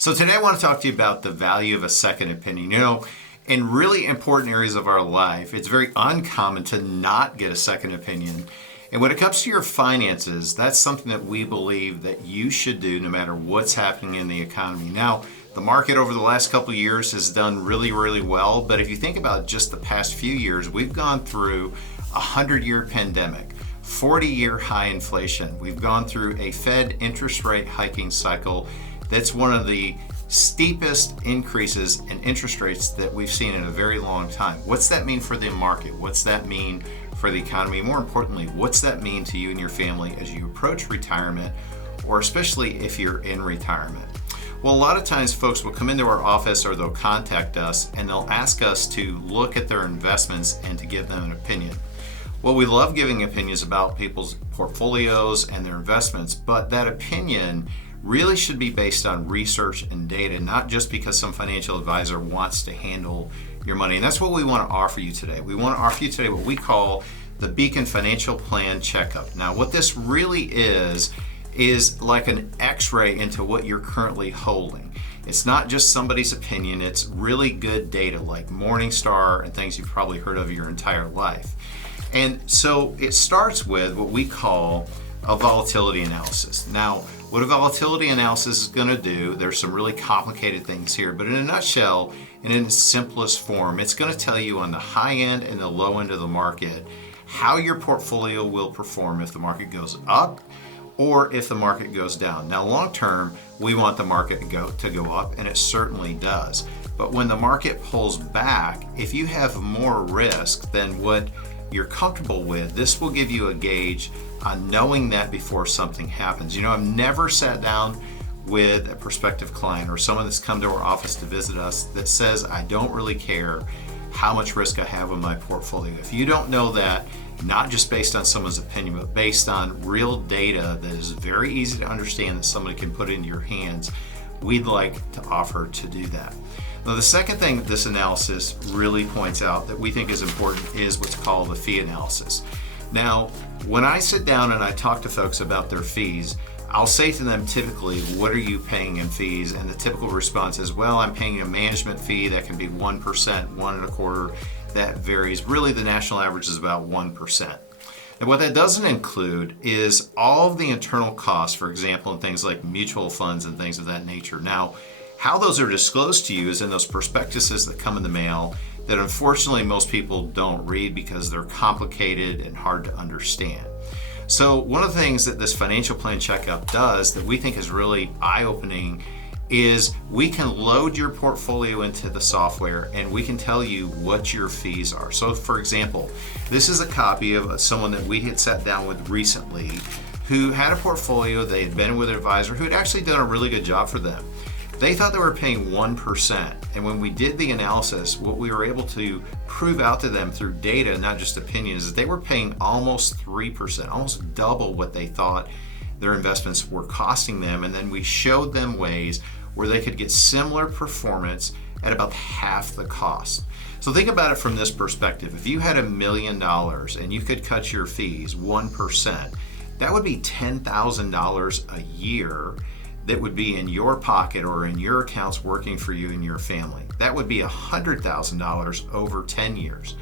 So today I want to talk to you about the value of a second opinion. In really important areas of our life, it's very uncommon to not get a second opinion. And when it comes to your finances, that's something that we believe that you should do no matter what's happening in the economy. Now, the market over the last couple of years has done really, really well. But if you think about just the past few years, we've gone through a 100-year pandemic, 40-year high inflation. We've gone through a Fed interest rate hiking cycle that's one of the steepest increases in interest rates that we've seen in a very long time. What's that mean for the market? What's that mean for the economy? More importantly, what's that mean to you and your family as you approach retirement, or especially if you're in retirement? Well, a lot of times folks will come into our office or they'll contact us and they'll ask us to look at their investments and to give them an opinion. Well, we love giving opinions about people's portfolios and their investments, but that opinion really should be based on research and data, not just because some financial advisor wants to handle your money. And that's what we want to offer you today. We want to offer you today what we call the Beacon Financial Plan Checkup. Now, what this really is like an x-ray into what you're currently holding. It's not just somebody's opinion, it's really good data like Morningstar and things you've probably heard of your entire life. And so it starts with what we call a volatility analysis. Now, what a volatility analysis is going to do, there's some really complicated things here, but in a nutshell, and in its simplest form, it's going to tell you on the high end and the low end of the market how your portfolio will perform if the market goes up or if the market goes down. Now, long term, we want the market to go up, and it certainly does. But when the market pulls back, if you have more risk than what you're comfortable with, this will give you a gauge on knowing that before something happens. I've never sat down with a prospective client or someone that's come to our office to visit us that says, I don't really care how much risk I have in my portfolio. If you don't know that, not just based on someone's opinion, but based on real data that is very easy to understand that somebody can put into your hands, we'd like to offer to do that. Now, the second thing that this analysis really points out that we think is important is what's called the fee analysis. Now, when I sit down and I talk to folks about their fees, I'll say to them typically, what are you paying in fees? And the typical response is, well, I'm paying a management fee that can be 1%, 1.25%. That varies. Really, the national average is about 1%. And what that doesn't include is all of the internal costs, for example, in things like mutual funds and things of that nature. Now, how those are disclosed to you is in those prospectuses that come in the mail that unfortunately most people don't read because they're complicated and hard to understand. So one of the things that this financial plan checkup does that we think is really eye-opening is we can load your portfolio into the software and we can tell you what your fees are. So for example, this is a copy of someone that we had sat down with recently who had a portfolio. They had been with an advisor who had actually done a really good job for them. They thought they were paying 1%. And when we did the analysis, what we were able to prove out to them through data, not just opinion, is that they were paying almost 3%, almost double what they thought their investments were costing them. And then we showed them ways where they could get similar performance at about half the cost. So think about it from this perspective. If you had $1 million and you could cut your fees 1%, that would be $10,000 a year that would be in your pocket or in your accounts working for you and your family. That would be $100,000 over 10 years.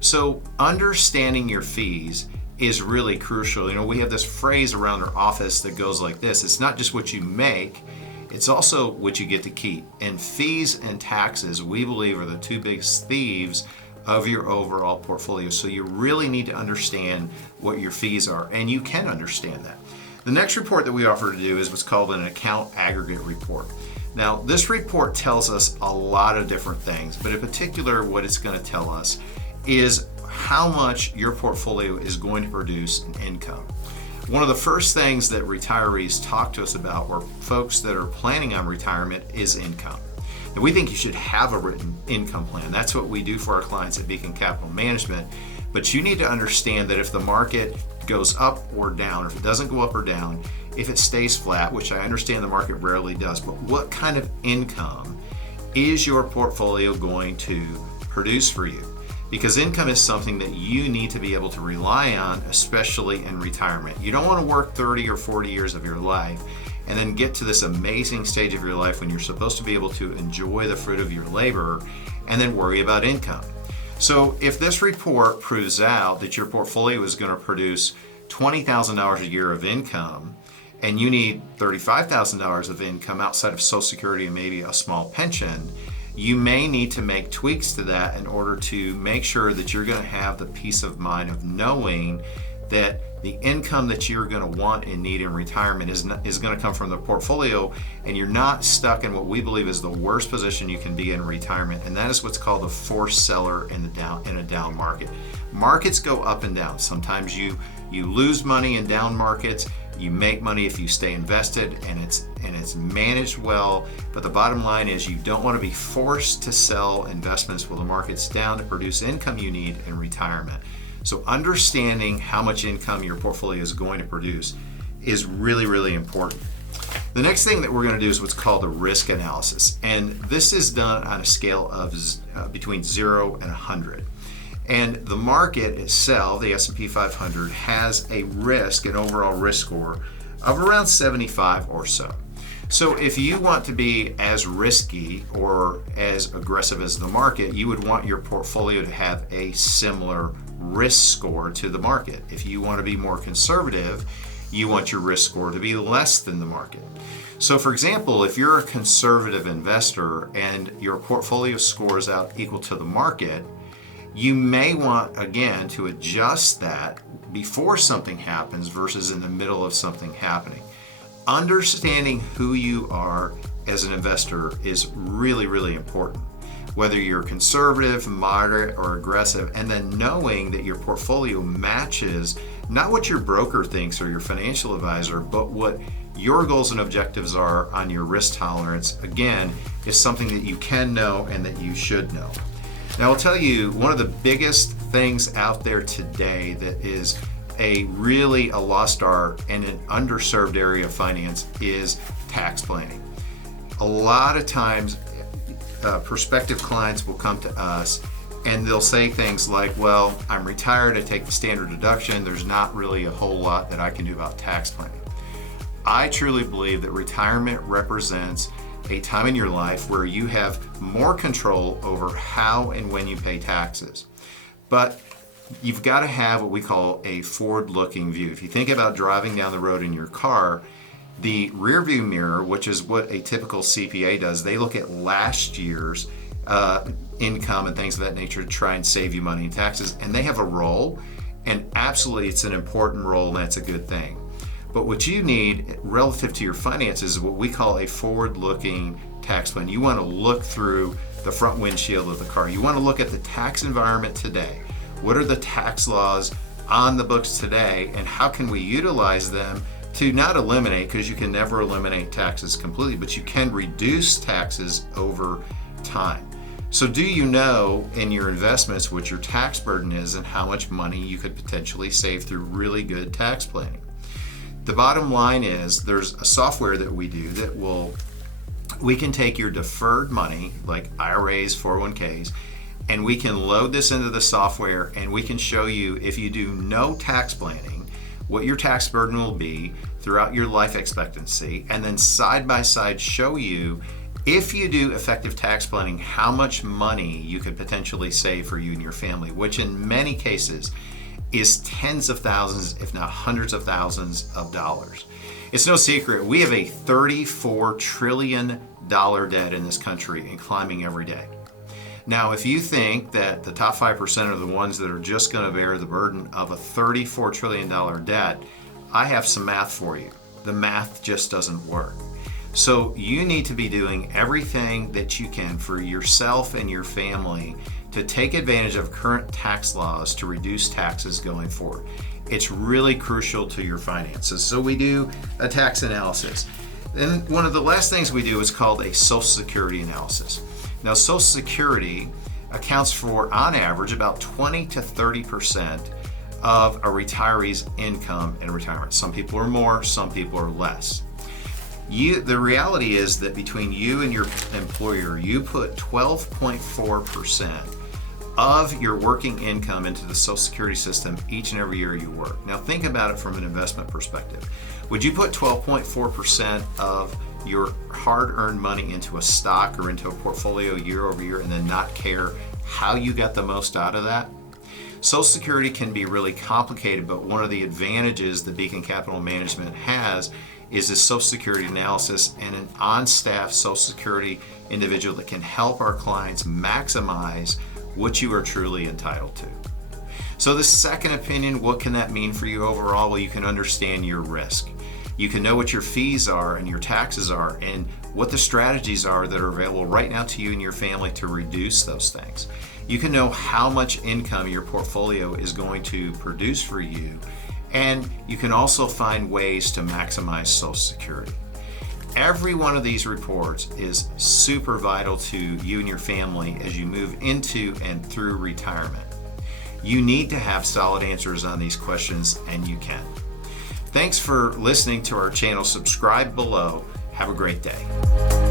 So understanding your fees is really crucial. We have this phrase around our office that goes like this: it's not just what you make, it's also what you get to keep. And fees and taxes, we believe, are the two biggest thieves of your overall portfolio. So you really need to understand what your fees are, and you can understand that. The next report that we offer to do is what's called an account aggregate report. Now, this report tells us a lot of different things, but in particular, what it's going to tell us is how much your portfolio is going to produce in income. One of the first things that retirees talk to us about, or folks that are planning on retirement, is income. And we think you should have a written income plan. That's what we do for our clients at Beacon Capital Management. But you need to understand that if the market goes up or down, or if it doesn't go up or down, if it stays flat, which I understand the market rarely does, but what kind of income is your portfolio going to produce for you? Because income is something that you need to be able to rely on, especially in retirement. You don't want to work 30 or 40 years of your life and then get to this amazing stage of your life when you're supposed to be able to enjoy the fruit of your labor and then worry about income. So if this report proves out that your portfolio is going to produce $20,000 a year of income, and you need $35,000 of income outside of Social Security and maybe a small pension, you may need to make tweaks to that in order to make sure that you're going to have the peace of mind of knowing that the income that you're going to want and need in retirement is going to come from the portfolio, and you're not stuck in what we believe is the worst position you can be in retirement, and that is what's called a forced seller in a down market. Markets go up and down. Sometimes you lose money in down markets. You make money if you stay invested and it's managed well. But the bottom line is you don't want to be forced to sell investments while the market's down to produce income you need in retirement. So understanding how much income your portfolio is going to produce is really, really important. The next thing that we're going to do is what's called a risk analysis. And this is done on a scale of between 0 and 100. And the market itself, the S&P 500, has a risk, an overall risk score of around 75 or so. So if you want to be as risky or as aggressive as the market, you would want your portfolio to have a similar risk score to the market. If you want to be more conservative, you want your risk score to be less than the market. So for example, if you're a conservative investor and your portfolio scores out equal to the market, you may want, again, to adjust that before something happens versus in the middle of something happening. Understanding who you are as an investor is really, really important. Whether you're conservative, moderate, or aggressive, and then knowing that your portfolio matches not what your broker thinks or your financial advisor, but what your goals and objectives are on your risk tolerance, again, is something that you can know and that you should know. Now, I'll tell you, one of the biggest things out there today that is a lost art and an underserved area of finance is tax planning. A lot of times, prospective clients will come to us and they'll say things like, well, I'm retired, I take the standard deduction, there's not really a whole lot that I can do about tax planning. I truly believe that retirement represents a time in your life where you have more control over how and when you pay taxes. But you've got to have what we call a forward-looking view. If you think about driving down the road in your car, the rear view mirror, which is what a typical CPA does, they look at last year's income and things of that nature to try and save you money in taxes. And they have a role, and absolutely it's an important role, and that's a good thing. But what you need relative to your finances is what we call a forward-looking tax plan. You want to look through the front windshield of the car. You want to look at the tax environment today. What are the tax laws on the books today, and how can we utilize them to not eliminate, because you can never eliminate taxes completely, but you can reduce taxes over time. So do you know in your investments what your tax burden is and how much money you could potentially save through really good tax planning? The bottom line is there's a software that we do that we can take your deferred money, like IRAs, 401ks, and we can load this into the software and we can show you, if you do no tax planning, what your tax burden will be throughout your life expectancy, and then side by side show you, if you do effective tax planning, how much money you could potentially save for you and your family, which in many cases is tens of thousands, if not hundreds of thousands of dollars. It's no secret, we have a $34 trillion debt in this country and climbing every day. Now, if you think that the top 5% are the ones that are just going to bear the burden of a $34 trillion debt, I have some math for you. The math just doesn't work. So you need to be doing everything that you can for yourself and your family to take advantage of current tax laws to reduce taxes going forward. It's really crucial to your finances. So we do a tax analysis. Then one of the last things we do is called a Social Security analysis. Now, Social Security accounts for, on average, about 20 to 30% of a retiree's income in retirement. Some people are more, some people are less. The reality is that between you and your employer, you put 12.4% of your working income into the Social Security system each and every year you work. Now think about it from an investment perspective. Would you put 12.4% of your hard-earned money into a stock or into a portfolio year over year and then not care how you got the most out of that? Social Security can be really complicated, but one of the advantages that Beacon Capital Management has is this Social Security analysis and an on-staff Social Security individual that can help our clients maximize what you are truly entitled to. So the second opinion, what can that mean for you overall? Well, you can understand your risk. You can know what your fees are and your taxes are and what the strategies are that are available right now to you and your family to reduce those things. You can know how much income your portfolio is going to produce for you, and you can also find ways to maximize Social Security. Every one of these reports is super vital to you and your family as you move into and through retirement. You need to have solid answers on these questions, and you can. Thanks for listening to our channel. Subscribe below. Have a great day.